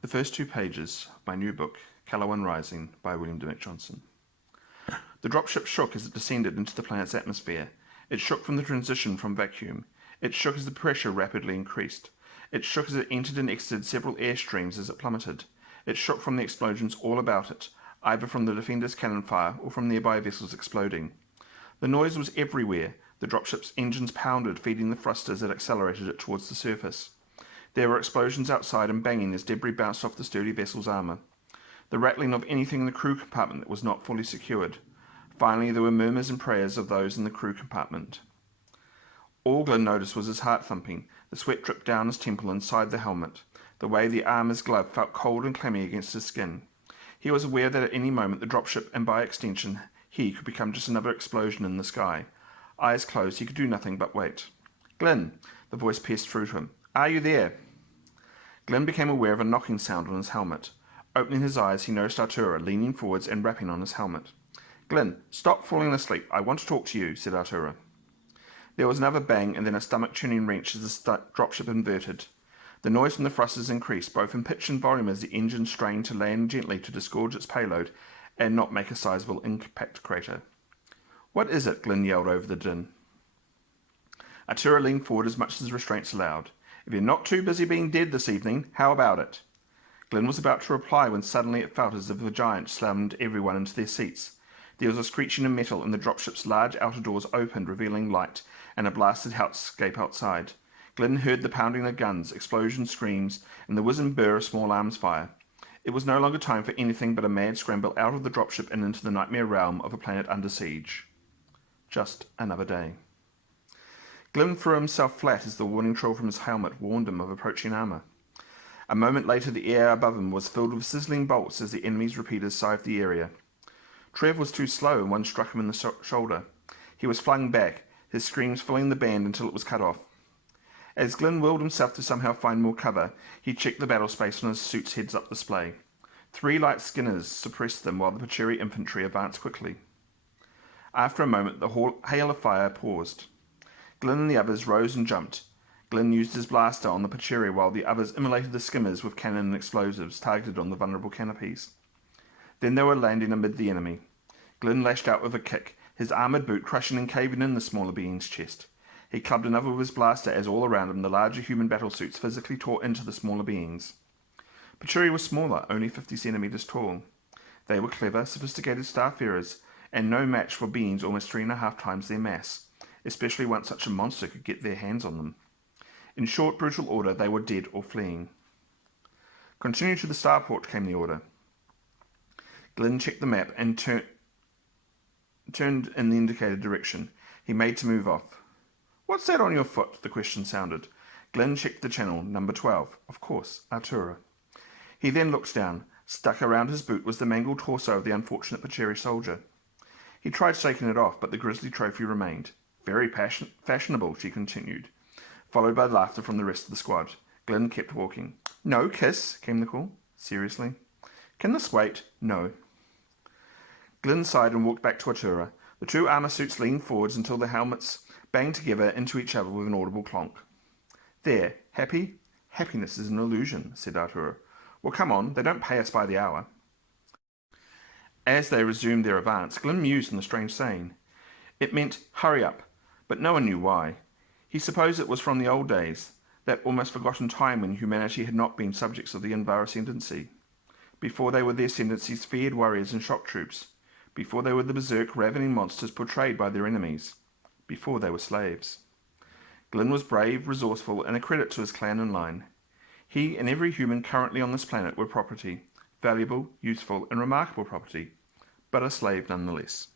The first 2 pages of my new book, Kalawan Rising, by William Dymock-Johnson. The dropship shook as it descended into the planet's atmosphere. It shook from the transition from vacuum. It shook as the pressure rapidly increased. It shook as it entered and exited several airstreams as it plummeted. It shook from the explosions all about it, either from the defenders' cannon fire or from nearby vessels exploding. The noise was everywhere. The dropship's engines pounded, feeding the thrust as it accelerated it towards the surface. There were explosions outside and banging as debris bounced off the sturdy vessel's armour. The rattling of anything in the crew compartment that was not fully secured. Finally, there were murmurs and prayers of those in the crew compartment. All Glynn noticed was his heart thumping. The sweat dripped down his temple inside the helmet. The way the armour's glove felt cold and clammy against his skin. He was aware that at any moment the dropship, and by extension, he could become just another explosion in the sky. Eyes closed, he could do nothing but wait. "Glynn," the voice pierced through to him. "Are you there?" Glynn became aware of a knocking sound on his helmet. Opening his eyes, he noticed Artura leaning forwards and rapping on his helmet. "Glynn, stop falling asleep. I want to talk to you," said Artura. There was another bang and then a stomach-churning wrench as the dropship inverted. The noise from the thrusters increased, both in pitch and volume, as the engine strained to land gently to disgorge its payload and not make a sizable impact crater. "What is it?" Glynn yelled over the din. Artura leaned forward as much as his restraints allowed. "If you're not too busy being dead this evening, how about it?" Glynn was about to reply when suddenly it felt as if the giant slammed everyone into their seats. There was a screeching of metal, and the dropship's large outer doors opened, revealing light and a blasted hellscape outside. Glynn heard the pounding of guns, explosions, screams, and the whiz and burr of small arms fire. It was no longer time for anything but a mad scramble out of the dropship and into the nightmare realm of a planet under siege. Just another day. Glynn threw himself flat as the warning trill from his helmet warned him of approaching armour. A moment later, the air above him was filled with sizzling bolts as the enemy's repeaters scythed the area. Trev was too slow, and one struck him in the shoulder. He was flung back, his screams filling the band until it was cut off. As Glynn willed himself to somehow find more cover, he checked the battle space on his suit's heads-up display. 3 light skinners suppressed them while the Pacheri infantry advanced quickly. After a moment, the hail of fire paused. Glynn and the others rose and jumped. Glynn used his blaster on the Pacheri while the others immolated the skimmers with cannon and explosives targeted on the vulnerable canopies. Then they were landing amid the enemy. Glynn lashed out with a kick, his armoured boot crushing and caving in the smaller being's chest. He clubbed another with his blaster as all around him the larger human battlesuits physically tore into the smaller beings. Pacheri was smaller, only 50 centimetres tall. They were clever, sophisticated starfarers, and no match for beings almost 3.5 times their mass, especially once such a monster could get their hands on them. In short, brutal order, they were dead or fleeing. "Continue to the starport," came the order. Glynn checked the map and turned in the indicated direction. He made to move off. "What's that on your foot?" the question sounded. Glynn checked the channel, number 12. Of course, Artura. He then looked down. Stuck around his boot was the mangled torso of the unfortunate Pacheri soldier. He tried shaking it off, but the grisly trophy remained. "Very fashionable," she continued, followed by laughter from the rest of the squad. Glynn kept walking. "No kiss," came the call. "Seriously?" "Can this wait?" "No." Glynn sighed and walked back to Artura. The 2 armour suits leaned forwards until the helmets banged together into each other with an audible clonk. "There, happy?" "Happiness is an illusion," said Artura. "Well, come on, they don't pay us by the hour." As they resumed their advance, Glynn mused on the strange saying. It meant, hurry up, but no one knew why. He supposed it was from the old days, that almost forgotten time when humanity had not been subjects of the Invar ascendancy. Before they were the ascendancy's feared warriors and shock troops. Before they were the berserk, ravening monsters portrayed by their enemies. Before they were slaves. Glynn was brave, resourceful, and a credit to his clan and line. He and every human currently on this planet were property, valuable, useful, and remarkable property, but a slave nonetheless.